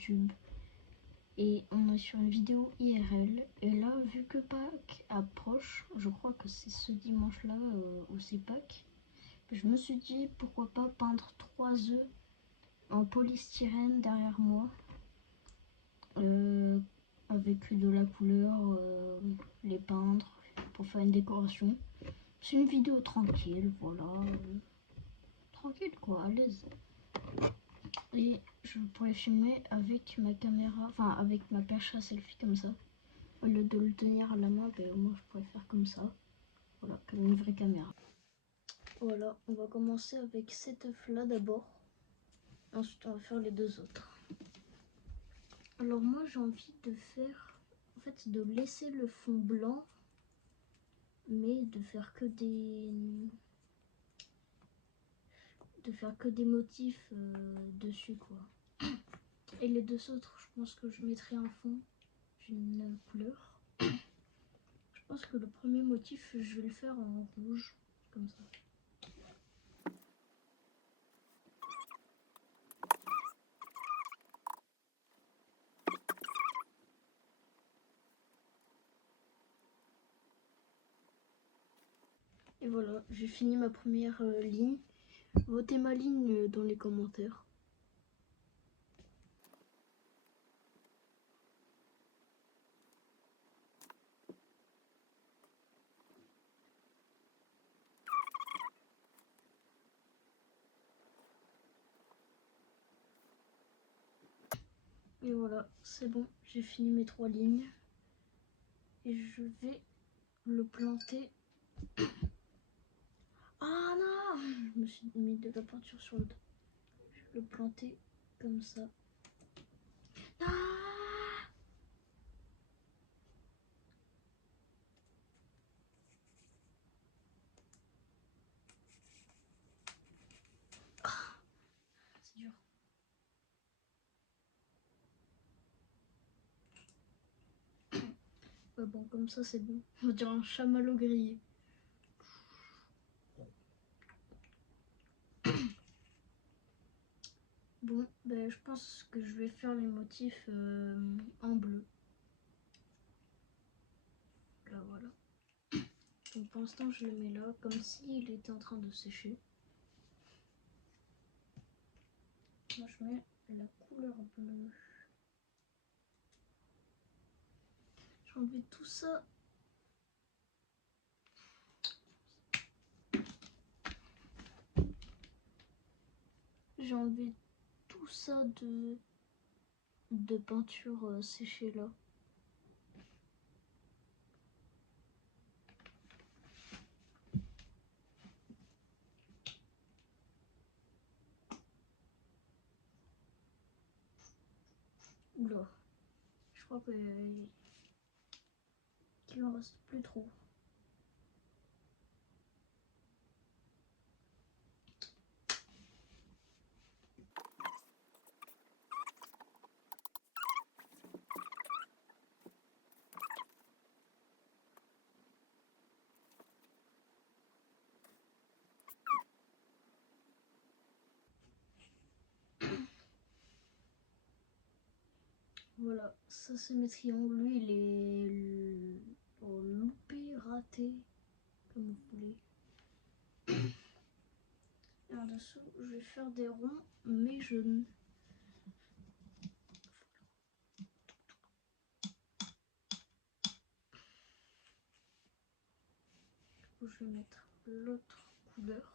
YouTube. Et on est sur une vidéo IRL. Et là, vu que Pâques approche, je crois que c'est ce dimanche-là où c'est Pâques, je me suis dit pourquoi pas peindre 3 œufs en polystyrène derrière moi. Avec de la couleur, les peindre pour faire une décoration. C'est une vidéo tranquille, voilà. Tranquille quoi, à l'aise. Et je pourrais filmer avec ma caméra, enfin avec ma perche à selfie comme ça. Au lieu de le tenir à la main, ben, moi je pourrais faire comme ça. Voilà, comme une vraie caméra. Voilà, on va commencer avec cet œuf là d'abord. Ensuite on va faire les deux autres. Alors moi j'ai envie de faire, en fait de laisser le fond blanc, mais de faire que des motifs dessus quoi. Et les deux autres, je pense que je mettrai un fond d'une couleur. Je pense que le premier motif, je vais le faire en rouge, comme ça. Et voilà, j'ai fini ma première ligne. Votez ma ligne dans les commentaires. Et voilà, c'est bon, j'ai fini mes 3 lignes. Et je vais le planter. Ah non! Je me suis mis de la peinture sur le dos. Je vais le planter comme ça. Ah! C'est dur. Ouais, bon, comme ça c'est bon. On va dire un chamallow grillé. Bon, ben, je pense que je vais faire les motifs en bleu. Là, voilà. Donc pour l'instant, je le mets là, comme s'il était en train de sécher. Moi, je mets la couleur bleue. J'ai enlevé tout ça. J'ai enlevé tout ça de peinture séchée là. Oula, je crois qu'il en reste plus trop. Voilà, ça c'est mes triangles. Lui, il est loupé, raté, comme vous voulez. Et en dessous, je vais faire des ronds, mais jaunes. Je vais mettre l'autre couleur.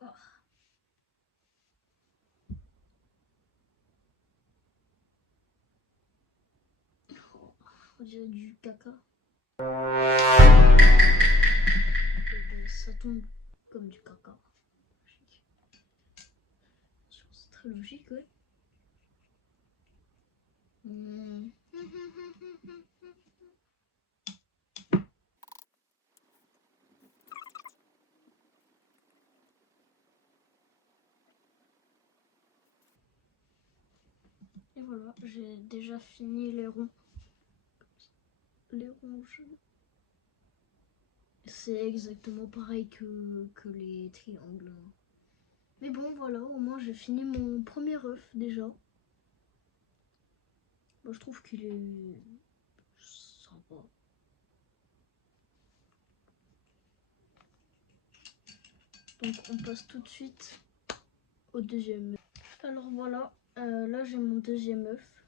Oh. On dirait du caca. Ça tombe comme du caca. C'est très logique, ouais. Et voilà, j'ai déjà fini les ronds. Les ronds jaunes. C'est exactement pareil que les triangles. Mais bon, voilà, au moins j'ai fini mon premier œuf déjà. Moi, je trouve qu'il est sympa. Donc on passe tout de suite au deuxième œuf. Alors voilà, là j'ai mon deuxième œuf.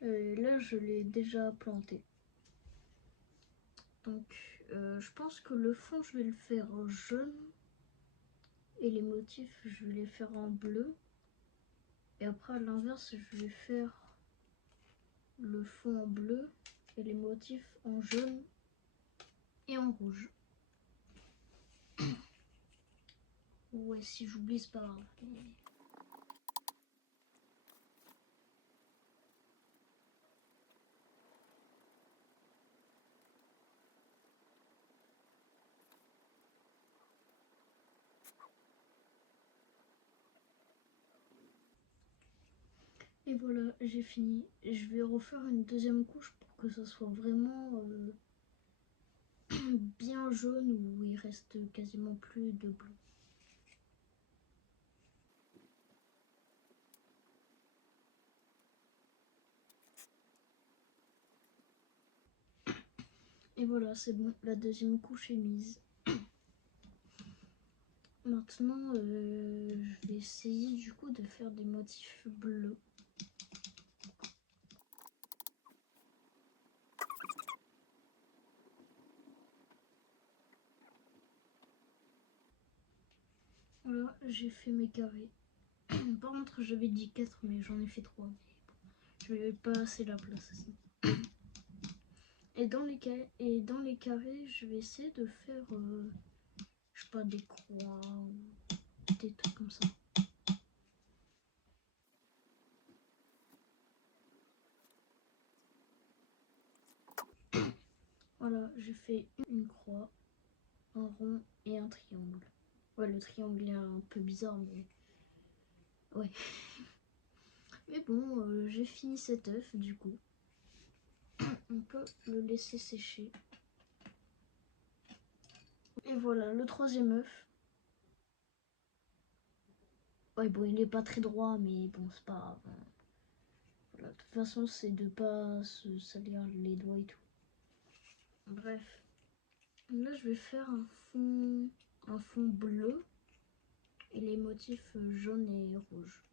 Là je l'ai déjà planté. Donc je pense que le fond je vais le faire en jaune. Et les motifs je vais les faire en bleu. Et après à l'inverse je vais faire le fond en bleu et les motifs en jaune et en rouge. Ouais, si j'oublie c'est pas grave. Et voilà, j'ai fini. Je vais refaire une deuxième couche pour que ça soit vraiment bien jaune où il reste quasiment plus de bleu. Et voilà, c'est bon, la deuxième couche est mise. Maintenant, je vais essayer du coup de faire des motifs bleus. Voilà, j'ai fait mes carrés. Par contre, j'avais dit 4, mais j'en ai fait 3. Mais bon, je vais pas assez la place aussi. Et dans les carrés, je vais essayer de faire, je sais pas, des croix ou des trucs comme ça. Voilà, j'ai fait une croix, un rond et un triangle. Ouais, le triangle est un peu bizarre, mais ouais. Mais bon, j'ai fini cet œuf du coup. On peut le laisser sécher. Et voilà, le troisième œuf. Ouais, bon, il est pas très droit, mais bon, c'est pas grave. Voilà, de toute façon, c'est de pas se salir les doigts et tout. Bref. Là, je vais faire un fond bleu et les motifs jaunes et rouges.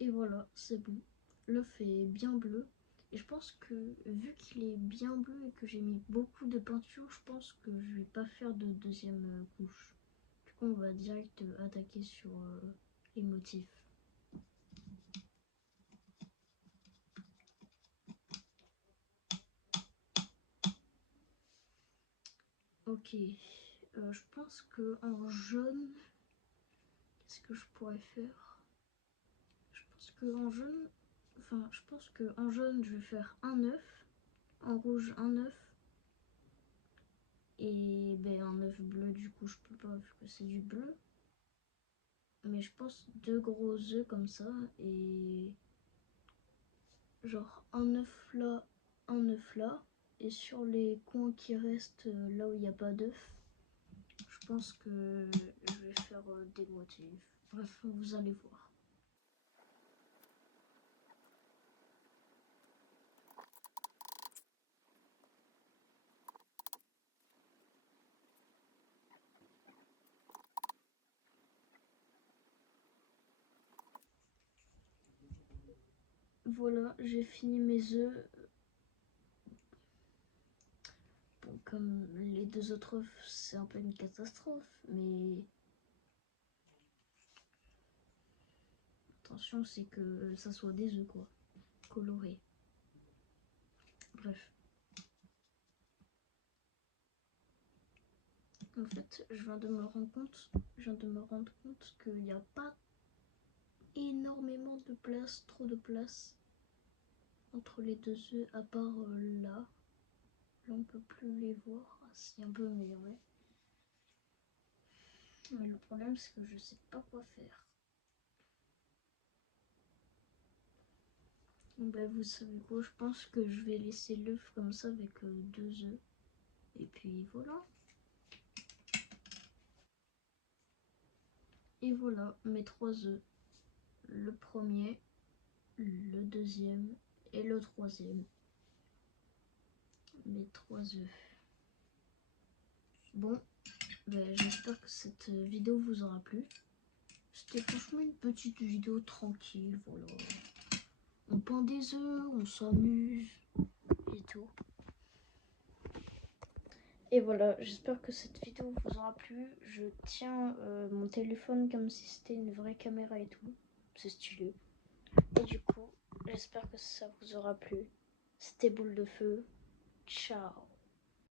Et voilà, c'est bon. L'œuf est bien bleu. Et je pense que vu qu'il est bien bleu et que j'ai mis beaucoup de peinture, je pense que je vais pas faire de deuxième couche. Du coup, on va direct attaquer sur les motifs. Ok, je pense que en jaune, qu'est-ce que je pourrais faire? Je pense que en jaune, je vais faire un œuf, en rouge un œuf et ben un œuf bleu. Du coup, je peux pas vu que c'est du bleu. Mais je pense deux gros œufs comme ça et genre un œuf là, un œuf là. Et sur les coins qui restent là où il n'y a pas d'œuf, je pense que je vais faire des motifs. Bref, vous allez voir. Voilà, j'ai fini mes œufs. Bon, comme les deux autres œufs, c'est un peu une catastrophe, mais attention, c'est que ça soit des œufs quoi, colorés. Bref. En fait, je viens de me rendre compte qu'il n'y a pas énormément de place, trop de place entre les deux œufs, à part là. Là, on peut plus les voir. Ah, c'est un peu amélioré. Mais le problème, c'est que je sais pas quoi faire. Ben, vous savez quoi, je pense que je vais laisser l'œuf comme ça avec 2 œufs. Et puis voilà. Et voilà mes 3 œufs. Le premier, le deuxième et le troisième. Mes 3 œufs. Bon, ben, j'espère que cette vidéo vous aura plu. C'était franchement une petite vidéo tranquille, voilà. On peint des œufs, on s'amuse et tout. Et voilà, j'espère que cette vidéo vous aura plu. Je tiens mon téléphone comme si c'était une vraie caméra et tout. C'est stylé. Et du coup, j'espère que ça vous aura plu. C'était Boule de Feu. Ciao.